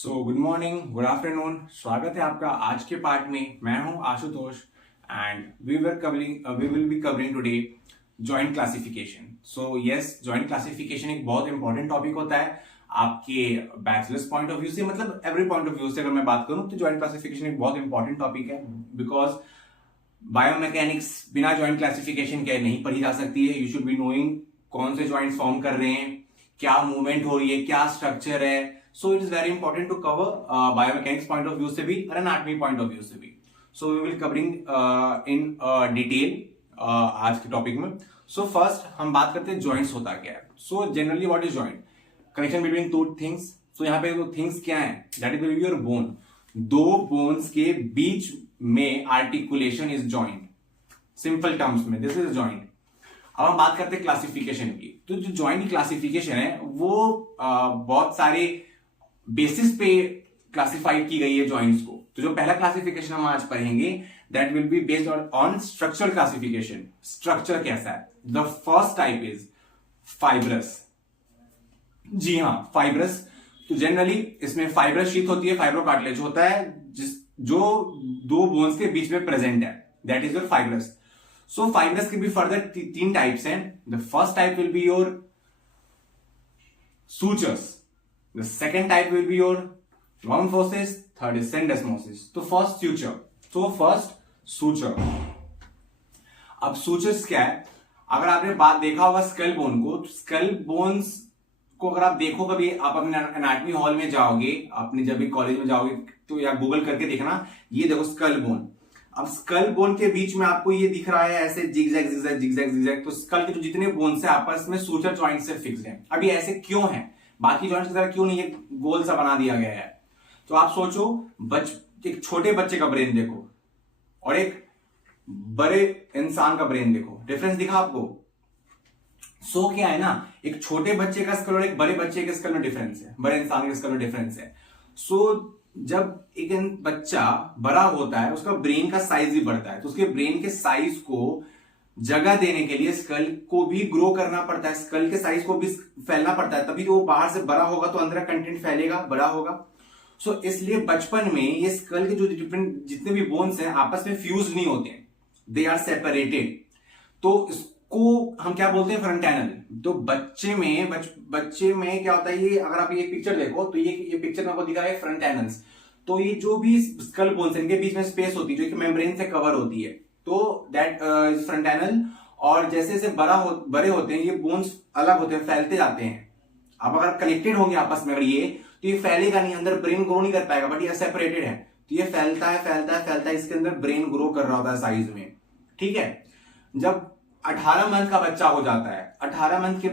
सो good morning, good afternoon. स्वागत है आपका आज के पार्ट में। मैं हूं Ashutosh and we will be covering today joint classification. So yes, joint classification एक बहुत इंपॉर्टेंट टॉपिक होता है आपके बैचलर्स पॉइंट ऑफ व्यू से, मतलब एवरी पॉइंट ऑफ व्यू से अगर मैं बात करूं तो जॉइंट क्लासिफिकेशन एक बहुत इंपॉर्टेंट टॉपिक है। बिकॉज बायोमैकेनिक्स बिना जॉइंट क्लासिफिकेशन के नहीं पढ़ी जा सकती है। यू शुड बी नोइंग कौन से जॉइंट्स फॉर्म कर रहे हैं, क्या मूवमेंट हो रही है, क्या स्ट्रक्चर है। So it is very important to cover biomechanics point of view से भी और एनाटॉमी पॉइंट ऑफ व्यू से भी। So we will covering in detail आज के टॉपिक में। सो फर्स्ट हम बात करते हैं जॉइंट्स होता क्या है। So generally what is joint? Connection between two things. So यहाँ पे दो थिंग्स क्या है? That is your bone. दो बोन्स के बीच में articulation is joint. Simple terms में दिस इज जॉइंट। अब हम बात करते हैं क्लासिफिकेशन की। तो जो जॉइंट क्लासिफिकेशन है वो बहुत सारे बेसिस पे क्लासिफाइड की गई है जॉइंट्स को। तो जो पहला क्लासिफिकेशन हम आज पढ़ेंगे that will be based on structural classification. Structure कैसा है? The first type is fibrous. जी हाँ, फाइब्रस। तो जनरली इसमें फाइब्रस शीथ होती है, फाइब्रोकार्टिलेज होता है जो दो बोन्स के बीच में प्रेजेंट है, that is your fibrous. So fibrous के भी फर्दर तीन टाइप्स हैं। The first type will be your sutures. The second type will be your rhomphosis. Third is syndesmosis. तो first suture. So first suture. अब sutures क्या है? अगर आपने बात देखा होगा स्कल बोन को, तो स्कल बोन्स को अगर आप देखो, कभी आप अपने एनाटॉमी हॉल में जाओगे, अपने जब भी कॉलेज में जाओगे तो या गूगल करके देखना, ये देखो स्कल बोन। अब स्कल बोन के बीच में आपको ये दिख रहा है ऐसे जिगजैग जिगजैग जिगजैग जिगजैग। तो स्कल के जो जितने बोन्स हैं आपस में सूचर जॉइंट से फिक्स हैं। अब ये ऐसे क्यों है? बाकी जॉइंट्स की तरह क्यों नहीं, ये गोल सा बना दिया गया है? तो आप सोचो, एक छोटे बच्चे का ब्रेन देखो और एक बड़े इंसान का ब्रेन देखो, डिफरेंस दिखा आपको? सो क्या है ना, एक छोटे बच्चे का स्कल और एक बड़े बच्चे के स्कल में डिफरेंस है, बड़े इंसान के स्कल में डिफरेंस है। सो जब एक बच्चा बड़ा होता है उसका ब्रेन का साइज भी बढ़ता है, तो उसके ब्रेन के साइज को जगह देने के लिए स्कल को भी ग्रो करना पड़ता है, स्कल के साइज को भी फैलना पड़ता है, तभी तो वो बाहर से बड़ा होगा तो अंदर का कंटेंट फैलेगा, बड़ा होगा। सो इसलिए बचपन में ये स्कल के जो डिफरेंट जितने भी बोन्स हैं आपस में फ्यूज नहीं होते हैं, दे आर सेपरेटेड। तो इसको हम क्या बोलते हैं? फ्रंटैनल। तो बच्चे में क्या होता है, ये अगर आप ये पिक्चर देखो तो ये पिक्चर में आपको दिखा है फ्रंटैनल्स। तो ये जो भी स्कल बोन्स इनके बीच में स्पेस होती है जो कि मेम्ब्रेन से कवर होती है, तो दैट इज फ्रंटैनल। और जैसे जैसे बड़े होते हैं ये बोन्स अलग होते हैं, फैलते जाते हैं। अब अगर कनेक्टेड होंगे आपस में अगर ये, तो ये फैलेगा नहीं, अंदर ब्रेन ग्रो नहीं कर पाएगा, बट ये सेपरेटेड है तो ये फैलता है फैलता है फैलता है, इसके अंदर ब्रेन ग्रो कर रहा होता है साइज में। ठीक है, जब 18 मंथ का बच्चा हो जाता है, 18 मंथ के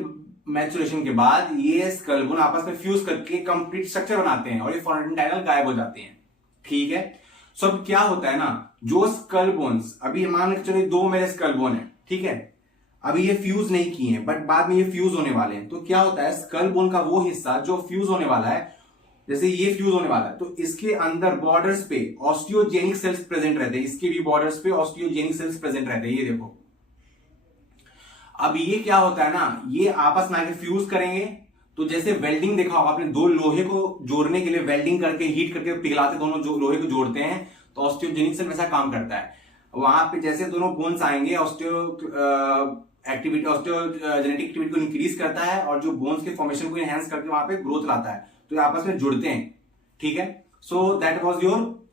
मैचुरेशन के बाद ये स्कल बोन आपस में फ्यूज करके कंप्लीट स्ट्रक्चर बनाते हैं और ये फ्रंटैनल गायब हो जाते हैं। ठीक है, सो अब क्या होता है ना, जो स्कल बोन्स, अभी मान के चलिए दो मेरे स्कल बोन है, ठीक है, अभी ये फ्यूज नहीं किए हैं बट बाद में ये फ्यूज होने वाले हैं। तो क्या होता है, स्कल बोन का वो हिस्सा जो फ्यूज होने वाला है, जैसे ये फ्यूज होने वाला है तो इसके अंदर बॉर्डर्स पे ऑस्टियोजेनिक सेल्स प्रेजेंट रहते हैं, इसके भी बॉर्डर्स पे ऑस्टियोजेनिक सेल्स प्रेजेंट रहते हैं, ये देखो। अब ये क्या होता है ना, ये आपस में आके फ्यूज करेंगे। तो जैसे वेल्डिंग देखा होगा आपने, दो लोहे को जोड़ने के लिए वेल्डिंग करके हीट करके पिघलाते, दोनों जो लोहे को जोड़ते हैं, तो ऑस्टियोजेनिक सेल वैसा काम करता है। वहां पे जैसे दोनों बोन्स आएंगे, ऑस्टियोजेनेटिक एक्टिविटी को इंक्रीज करता है और जो बोन्स के फॉर्मेशन को एनहांस करके वहां पे ग्रोथ लाता है, तो ये आपस में जुड़ते हैं। ठीक है, so that was your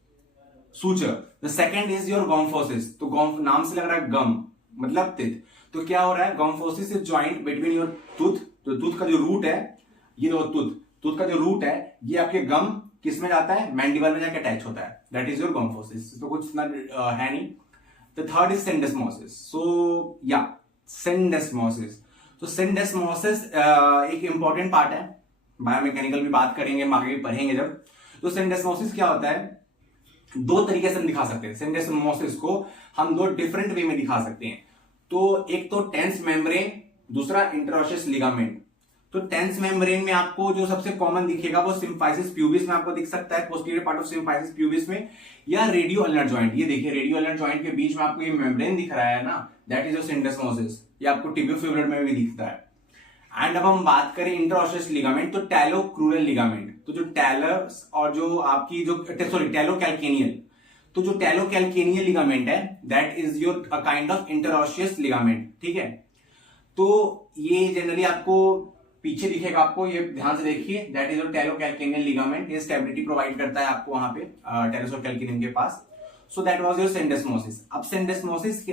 suture. The second is your gomphosis. तो नाम से लग रहा है गम मतलब तित। तो क्या हो रहा है, gomphosis is joint between your tooth. तो टूथ का जो रूट है, ये दो टूथ का जो रूट है ये आपके गम किस में जाता है, मैंडिबल में जाकर अटैच होता है, दैट इज योर गॉम्फोसिस। तो कुछ है नहीं। The third is syndesmosis. So या सिंडेस्मोसिस। तो सिंडेस्मोसिस एक इंपॉर्टेंट पार्ट है, बायोमैकेनिकल भी बात करेंगे, हम आगे भी पढ़ेंगे जब। तो सिंडेस्मोसिस क्या होता है, दो तरीके से हम दिखा सकते हैं सिंडेस्मोसिस को, हम दो डिफरेंट वे में दिखा सकते हैं। तो एक तो टेंस मेम्ब्रेन, दूसरा इंटरओशियस लिगामेंट। तो टेंस मेम्ब्रेन में आपको जो सबसे कॉमन दिखेगा वो सिम्फाइसिस प्यूबिस में आपको दिख सकता है, posterior part of symphysis pubis में, या रेडियो अल्नर जॉइंट। ये देखिए रेडियो अल्नर जॉइंट के बीच में आपको ये मेम्ब्रेन दिख रहा है ना, दैट इज योर सिंडेस्मोसिस। ये आपको टिबियोफिब्रिल में भी दिखता है। एंड अब हम बात करें इंटरऑस्टियस लिगामेंट, तो टैलोक्रूरल लिगामेंट, तो जो टैलस और जो आपकी जो टैलोकैल्केनियल, तो जो टैलोकैल्केनियल लिगामेंट है that is your a kind of interosseous ligament, ठीक है। तो ये जनरली आपको पीछे दिखेगा, आपको ये ध्यान से देखिए, that is your talocalcaneal ligament. ये स्टेबिलिटी प्रोवाइड करता है आपको वहां पे टेरेस और कैल्केनियम के पास। So that was your syndesmosis. अब सिंडेस्मोसिस के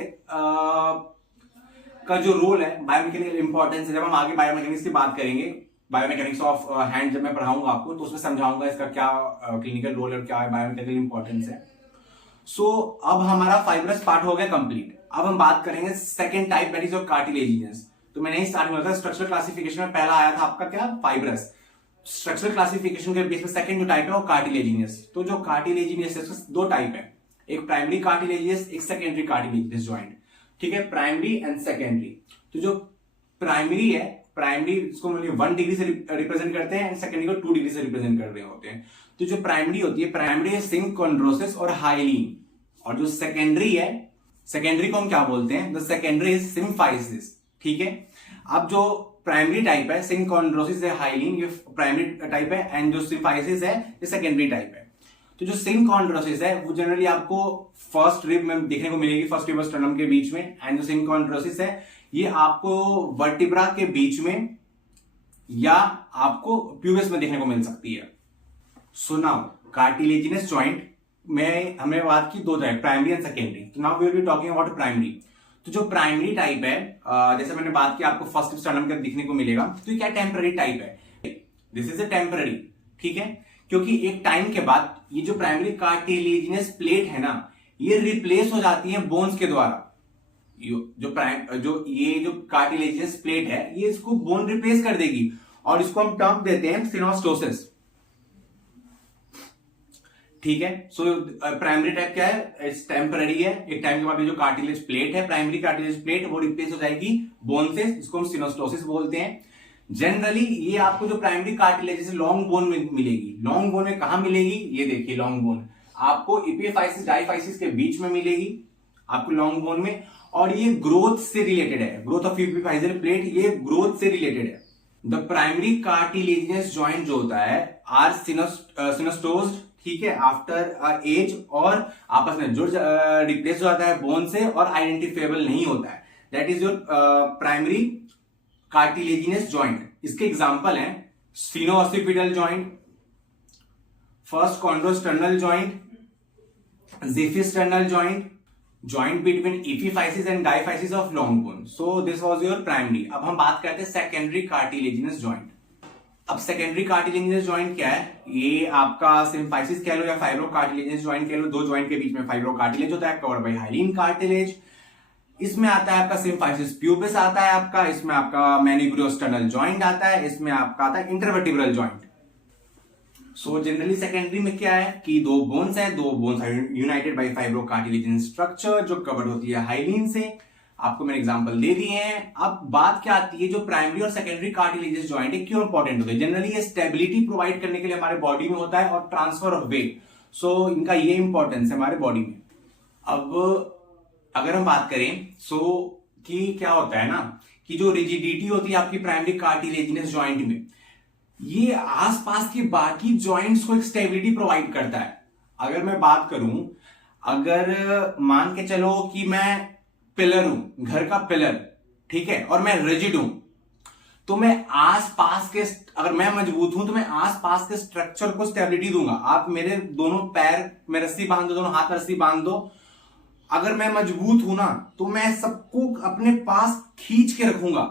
का जो रोल है, बायोमैकेनिकल इंपॉर्टेंस है, जब हम आगे बायोमैकेनिक्स की बात करेंगे, बायोमैकेनिक्स ऑफ हैंड जब मैं पढ़ाऊंगा आपको, तो उसमें समझाऊंगा इसका क्या क्लिनिकल रोल है और क्या बायोमैकेनिकल इंपॉर्टेंस है। सो अब हमारा फाइब्रस पार्ट हो गया कंप्लीट। अब हम बात करेंगे second type, that is your cartilaginous. तो मैंने ही स्टार्टिंग में बताया, स्ट्रक्चरल क्लासिफिकेशन में पहला आया था आपका क्या, फाइब्रस। स्ट्रक्चरल क्लासिफिकेशन के बेस पे सेकंड जो टाइप है वो कार्टिलेजिनस। तो जो कार्टिलेजिनस है उसके दो टाइप है, एक प्राइमरी कार्टिलेजिनस, एक सेकेंडरी कार्टिलेजिनस ज्वाइंट, ठीक है, प्राइमरी एंड सेकेंडरी। तो जो प्राइमरी है, प्राइमरी इसको 1 डिग्री से रिप्रेजेंट करते हैं एंड सेकेंडरी को 2 डिग्री से रिप्रेजेंट कर रहे होते हैं। तो जो प्राइमरी होती है, प्राइमरी है सिंकोंड्रोसिस और हाइलीन, और जो सेकेंडरी है, सेकेंडरी को हम क्या बोलते हैं, द सेकेंडरी इज सिम्फाइसिस, ठीक है। अब जो प्राइमरी टाइप है सिंकोंड्रोसिस है, हाइलीन, ये प्राइमरी टाइप है, एंड जो सिम्फाइसिस है ये सेकेंडरी टाइप है। तो जो सिंकोंड्रोसिस है वो जनरली आपको फर्स्ट रिब में देखने को मिलेगी, फर्स्ट रिब और स्टर्नम के बीच में, एंड जो सिंकोंड्रोसिस है ये आपको वर्टिब्रा के बीच में या आपको प्यूबिस में देखने को मिल सकती है। सो नाउ कार्टिलेजिनस ज्वाइंट में हमने बात की दो टाइप, प्राइमरी एंड सेकेंडरी। तो now we will be talking about primary. तो जो प्राइमरी टाइप है, जैसे मैंने बात की आपको फर्स्ट स्टर्नम का दिखने को मिलेगा, तो ये क्या टेम्पररी टाइप है, दिस इज अ टेम्पररी, ठीक है। क्योंकि एक टाइम के बाद ये जो प्राइमरी कार्टिलेजिनस प्लेट है ना, ये रिप्लेस हो जाती है बोन्स के द्वारा। जो कार्टिलेजिनस प्लेट है ये इसको बोन रिप्लेस कर देगी, और इसको हम टर्म देते हैं सिनोस्टोसिस, ठीक है। सो प्राइमरी टाइप क्या है, इट्स टेम्पररी है। एक टाइम के बाद ये जो कार्टिलेज प्लेट है, प्राइमरी कार्टिलेज प्लेट, वो रिप्लेस हो जाएगी बोन से, जिसको हम सिनोस्टोसिस बोलते हैं। जनरली ये आपको जो प्राइमरी कार्टिलेज लॉन्ग बोन में मिलेगी। लॉन्ग बोन में कहां मिलेगी, ये देखिए लॉन्ग बोन आपको इपिफाइसिस डाइफाइसिस के बीच में मिलेगी आपको लॉन्ग बोन में, और ये ग्रोथ से रिलेटेड है, ग्रोथ ऑफ इपिफाइसियल प्लेट, ये ग्रोथ से रिलेटेड है। द प्राइमरी कार्टिलेजिनस ज्वाइंट जो होता है आर सिनोस्टोज्ड, ठीक है, आफ्टर एज, और आपस में जुड़ रिप्लेस हो जाता है बोन से और आइडेंटिफिएबल नहीं होता है। That is your primary cartilaginous joint. इसके एग्जांपल हैं sphenooccipital joint, first chondrosternal joint, xiphisternal joint, joint between epiphysis and diaphysis of long bone. So this was your primary. अब हम बात करते हैं सेकेंडरी कार्टिलेजिनस ज्वाइंट। अब सेकेंडरी कार्टिलेजिनस ज्वाइंट क्या है, ये आपका सिम्फाइसिस कह लो या फाइब्रो कार्टिलेजिनस ज्वाइंट कह लो, दो ज्वाइंट के बीच में फाइब्रो कार्टिलेज होता है कवर्ड बाय हाइलीन कार्टिलेज। इसमें आता है आपका सिम्फाइसिस प्यूबिस आता है आपका, इसमें आपका मैनिब्रियोस्टर्नल ज्वाइंट आता है, इसमें आपका आता है intervertebral joint. So generally secondary में क्या है कि दो बोन्स है, दो bones united by fibrocartilaginous structure जो कवर्ड होती है हाइलीन से। आपको मैंने एग्जांपल दे दिए हैं। अब बात क्या आती है, जो प्राइमरी और सेकेंडरी कार्टिलेजिनस ज्वाइंट है क्यों इंपॉर्टेंट होते हैं। जनरली ये स्टेबिलिटी प्रोवाइड करने के लिए हमारे बॉडी में होता है और ट्रांसफर ऑफ वेट। सो इनका ये इंपॉर्टेंस है हमारे बॉडी में। अब अगर हम बात करें कि क्या होता है ना कि जो रिजिडिटी होती है आपकी प्राइमरी कार्टिलेजिनस ज्वाइंट में, ये आसपास के बाकी ज्वाइंट्स को एक स्टेबिलिटी प्रोवाइड करता है। अगर मैं बात करूं, अगर मान के चलो कि मैं पिलर हूं, घर का पिलर, ठीक है, और मैं रिजिड हूं, तो मैं आसपास के, अगर मैं मजबूत हूं तो मैं आसपास के स्ट्रक्चर को स्टेबिलिटी दूंगा। आप मेरे दोनों पैर में रस्सी बांध दो, दोनों हाथ में रस्सी बांध दो, अगर मैं मजबूत हूं ना तो मैं सबको अपने पास खींच के रखूंगा।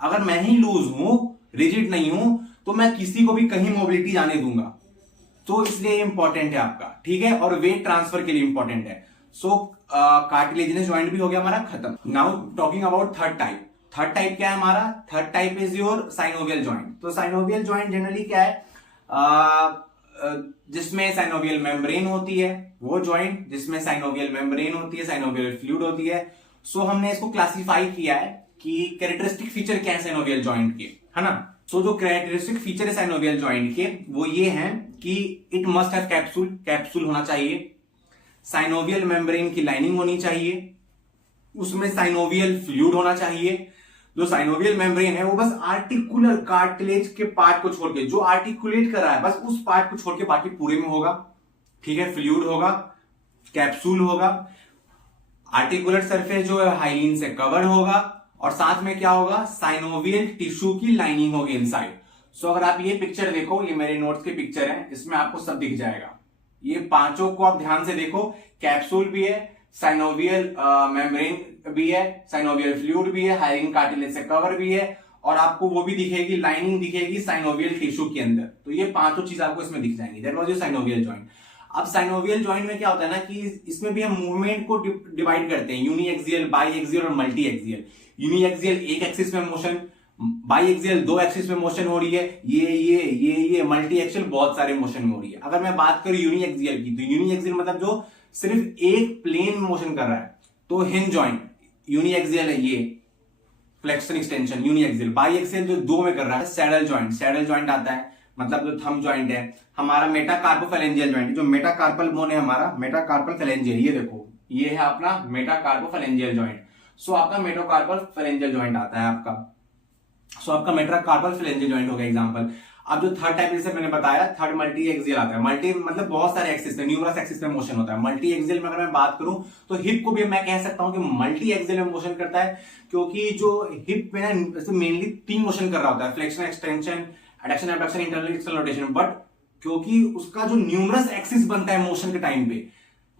अगर मैं ही लूज हूं, रिजिड नहीं हूं, तो मैं किसी को भी कहीं मोबिलिटी जाने दूंगा। तो इसलिए इंपॉर्टेंट है आपका, ठीक है, और वेट ट्रांसफर के लिए इंपॉर्टेंट है। सो कार्टिलेजिनस ज्वाइंट भी हो गया हमारा खत्म। Now talking about third type. Third type क्या है हमारा, third type is your synovial joint. तो साइनोवियल ज्वाइंट जनरली क्या है, जिसमें साइनोवियल मेम्ब्रेन होती है, वो ज्वाइंट जिसमें साइनोवियल मेम्ब्रेन होती है, साइनोवियल फ्लूइड होती है। सो हमने इसको क्लासिफाई किया है कि कैरेक्टरिस्टिक फीचर क्या है साइनोवियल ज्वाइंट के, है ना। सो जो कैरेक्टरिस्टिक फीचर है साइनोवियल ज्वाइंट के वो ये हैं कि it must have capsule, capsule होना चाहिए, साइनोवियल मेम्ब्रेन की लाइनिंग होनी चाहिए, उसमें साइनोवियल फ्लूइड होना चाहिए, जो साइनोवियल मेम्ब्रेन है वो बस आर्टिकुलर कार्टिलेज के पार्ट को छोड़ के, जो आर्टिकुलेट कर रहा है बस उस पार्ट को छोड़ के बाकी पूरे में होगा, ठीक है। फ्लूइड होगा, कैप्सूल होगा, आर्टिकुलर सरफेस जो है हाइलिन से कवर होगा, और साथ में क्या होगा, साइनोवियल टिश्यू की लाइनिंग होगी इनसाइड। सो अगर आप ये पिक्चर देखो, ये मेरे नोट्स की पिक्चर है, इसमें आपको सब दिख जाएगा। ये पांचों को आप ध्यान से देखो, कैप्सूल भी है, साइनोवियल मेम्ब्रेन भी है, साइनोवियल फ्लूइड भी है, हाइलिन कार्टिलेज से कवर भी है, और आपको वो भी दिखेगी, लाइनिंग दिखेगी साइनोवियल टिश्यू के अंदर। तो ये पांचों चीज आपको इसमें दिख जाएंगी। That was your synovial joint. अब साइनोवियल जॉइंट में क्या होता है ना कि इसमें भी हम मूवमेंट को डिवाइड करते हैं, यूनी एक्सियल, बाई एक्सियल और मल्टी एक्सियल। यूनी एक्सियल एक एक्सिस में मोशन, बाई एक्सियल दो एक्सिस में मोशन हो रही है, ये मल्टी एक्सियल बहुत सारे मोशन में हो रही है। अगर मैं बात करूं यूनी एक्सियल की, तो यूनी एक्सियल मतलब जो सिर्फ एक प्लेन में मोशन कर रहा है, तो हिंज जॉइंट यूनी एक्सियल है, ये flexion extension uniaxial. Biaxial जो दो में कर रहा है, सैडल जॉइंट, सैडल जॉइंट आता है, मतलब जो थंब जॉइंट है हमारा, मेटाकार्पोफैलेंजियल जॉइंट, जो मेटाकार्पल बोन है हमारा, मेटाकार्पोफैलेंजियल, ये देखो ये है अपना मेटाकार्पोफैलेंजियल जॉइंट। सो आपका मेटाकार्पोफैलेंजियल जॉइंट आता है आपका। सो आपका मेटाकार्पोफैलेंजियल जॉइंट हो गया एग्जांपल। अब जो थर्ड टाइप जैसे मैंने बताया, थर्ड मल्टी एक्सियल आता है। मल्टी मतलब बहुत सारे एक्सिस में, न्यूमरस एक्सिस में मोशन होता है। मल्टी एक्सियल में अगर मैं बात करूं तो हिप को भी मैं कह सकता हूं कि मल्टी एक्सियल में मोशन करता है, क्योंकि जो हिप में ना मेनली तीन मोशन कर रहा होता है, flexion, extension, adduction, abduction, internal external rotation. But क्योंकि उसका जो न्यूमरस एक्सिस बनता है मोशन के टाइम पे,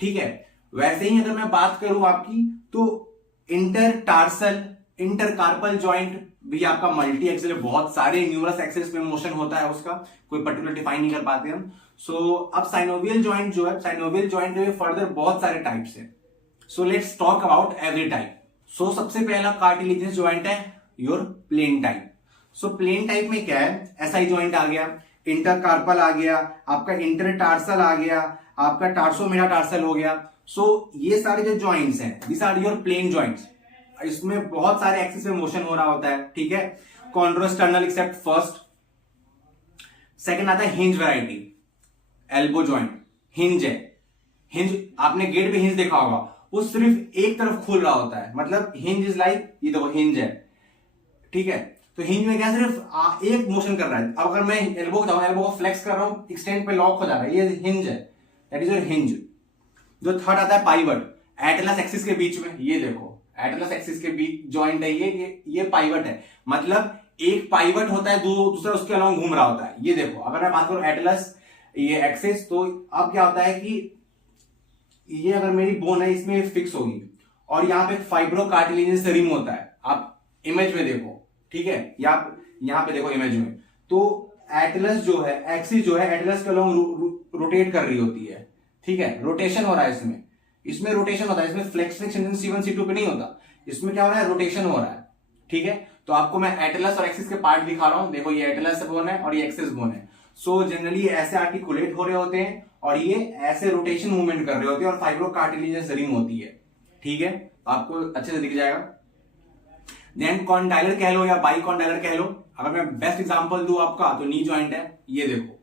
ठीक है। वैसे ही अगर मैं बात करूं आपकी, तो इंटरटार्सल, इंटरकार्पल जॉइंट भी आपका मल्टी एक्सियल, बहुत सारे न्यूमरस एक्सिस में मोशन होता है उसका, कोई पर्टिकुलर डिफाइन नहीं कर पाते हम। सो अब साइनोवियल जॉइंट जो है, साइनोवियल जॉइंट में फर्दर बहुत सारे टाइप्स है। So let's talk about every type. So सबसे पहला कार्टिलेजियस जॉइंट है your plane type. So plane type में क्या है, एसआई जॉइंट आ गया, इंटरकार्पल आ गया, आपका इंटरटार्सल आ गया, आपका टार्सोमेटाटार्सल हो गया। सो ये सारे जो जॉइंट्स हैं, this are your plane joints. इसमें बहुत सारे एक्सिस में मोशन हो रहा होता है, ठीक है। कॉन्ड्रोस्टर्नल एक्सेप्ट फर्स्ट। सेकंड आता है hinge variety, elbow joint, hinge है। हिंज आपने गेट पे हिंज देखा होगा, वो सिर्फ एक तरफ खुल रहा होता है, मतलब हिंज इज लाइक, ये देखो हिंज है, ठीक है। तो हिंज में क्या सिर्फ एक मोशन कर रहा है। अब अगर मैं एल्बो जाऊं, एल्बो को फ्लेक्स कर रहा हूं, एक्सटेंड पे लॉक हो जा रहा है, ये हिंज है, दैट इज योर हिंज। जो थर्ड आता है पाइवट, एटलस एक्सिस के बीच में, ये देखो एटलस एक्सिस के बीच जॉइंट है, ये पाइवट है, मतलब एक पाइवट होता है, दूसरा उसके अलावा घूम रहा होता है। ये देखो अगर मैं बात करूं एटलस ये एक्सिस, तो अब क्या होता है कि ये अगर मेरी बोन है इसमें फिक्स होगी, और यहां पे फाइब्रो कार्टिलेजियस रिम होता है। आप इमेज में देखो, ठीक है, यहां पे देखो इमेज में, तो एटलस जो है, एक्सिस जो है एटलस के अलॉन्ग रोटेट कर रही होती है, ठीक है, रोटेशन हो रहा है इसमें रोटेशन होता है, इसमें फ्लेक्शन एक्सटेंशन C1 C2 पे नहीं होता, इसमें क्या हो रहा है, रोटेशन हो रहा है, ठीक है। तो आपको मैं एटलस और एक्सिस के पार्ट दिखा रहा हूं, देखो ये एटलस बोन है और ये एक्सिस बोन है। सो जनरली ऐसे आर्टिकुलेट हो रहे होते हैं, और ये ऐसे रोटेशन मूवमेंट कर रहे होते हैं, और फाइब्रो कार्टिलेजियस रिंग होती है, ठीक है, आपको अच्छे से दिख जाएगा। देन कॉन्डाइलर कह लो या बाई कॉन्डाइलर कह लो। अगर मैं बेस्ट एग्जांपल दूं आपका, तो नी जॉइंट है, ये देखो,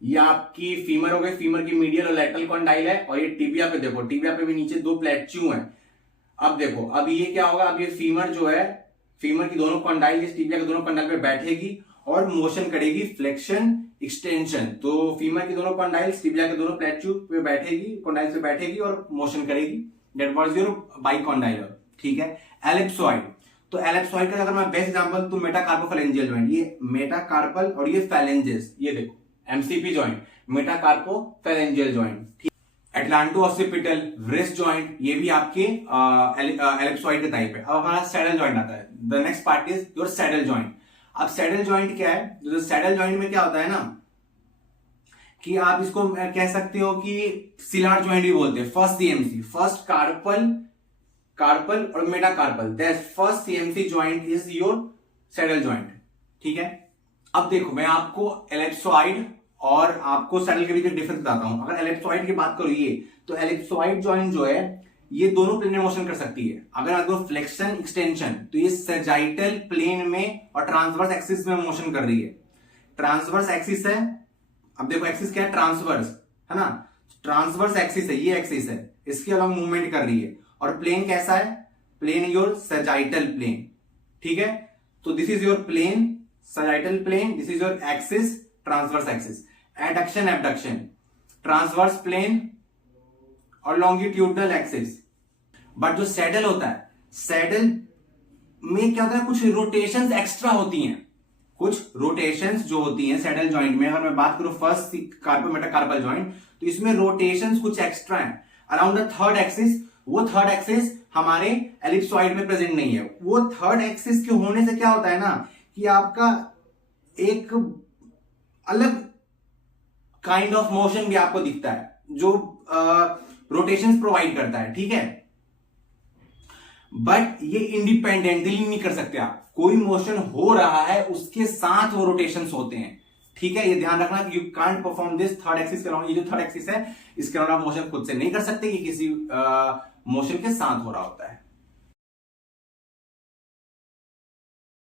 ये आपकी फीमर हो गई, फीमर की मीडियल और लैटरल कॉन्डाइल है, और ये टिबिया पे देखो, टिबिया पे भी नीचे दो प्लेट्यू हैं। अब देखो, अब ये क्या होगा, अब ये फीमर जो है, फीमर की दोनों कॉन्डाइल इस टिबिया के दोनों कॉन्डाइल पे बैठेगी और मोशन करेगी, फ्लेक्शन एक्सटेंशन। तो फीमर की दोनों कॉन्डाइल टिबिया के दोनों प्लेट्यू पे बैठेगी, कॉन्डाइल पे बैठेगी और मोशन करेगी। That was your by condylar, ठीक है। एलिप्सॉइड, तो एलिप्सॉइड का अगर मैं बेस्ट एग्जांपल, तो मेटाकार्पोफैलेंजियल जॉइंट, ये मेटाकार्पल और ये फैलेंजेस, ये देखो MCP joint, metacarpophalangeal joint. Atlanto occipital, wrist joint, ये भी आपके एलिप्सॉइड के टाइप है। अब हमारा सैडल जॉइंट आता है। The next part is your saddle joint. अब सैडल जॉइंट क्या है, जो सैडल जॉइंट में क्या होता है ना, कि आप इसको कह सकते हो कि सिलार जॉइंट भी बोलते हैं। फर्स्ट सीएमसी, फर्स्ट कार्पल और metacarpal, that first CMC joint is your saddle joint, ठीक है। अब देखो मैं आपको एलिप्सॉइड और आपको सैडल के बीच डिफरेंस बताता हूं। अगर एलिप्सॉइड की बात करो ये, तो एलिप्सॉइड जॉइंट जो है ये दोनों प्लेन में मोशन कर सकती है। अगर आपको फ्लेक्शन एक्सटेंशन, तो ये सैजाइटल प्लेन में और ट्रांसवर्स एक्सिस में मोशन कर रही है। ट्रांसवर्स एक्सिस है, अब देखो एक्सिस क्या है, ट्रांसवर्स है ना, ट्रांसवर्स एक्सिस है, ये एक्सिस है, इसके अलॉन्ग मूवमेंट कर रही है। और प्लेन कैसा है, प्लेन योर सैजाइटल प्लेन, ठीक है। तो this is your plane, sagittal plane, this is your axis, transverse axis, adduction abduction, transverse plane और लॉन्गिट्यूडनल एक्सिस। बट जो सैडल होता है, सैडल में क्या होता है, कुछ रोटेशंस एक्स्ट्रा होती हैं, कुछ रोटेशंस जो होती हैं सैडल जॉइंट में। अगर मैं बात करूं फर्स्ट कार्पल मेटाकार्पल जॉइंट, तो इसमें रोटेशंस कुछ एक्स्ट्रा हैं अराउंड द थर्ड एक्सिस। वो थर्ड एक्सिस हमारे एलिप्सॉइड में प्रेजेंट नहीं है। वो थर्ड एक्सिस के होने से क्या होता है ना, कि आपका एक अलग काइंड ऑफ मोशन भी आपको दिखता है, जो रोटेशंस प्रोवाइड करता है, ठीक है। बट ये इंडिपेंडेंटली नहीं कर सकते आप, कोई मोशन हो रहा है उसके साथ वो रोटेशंस होते हैं, ठीक है। ये ध्यान रखना कि you can't perform this third axis के अलावा। ये जो थर्ड एक्सिस है, इसके अलावा मोशन खुद से नहीं कर सकते, ये किसी मोशन के साथ हो रहा होता है।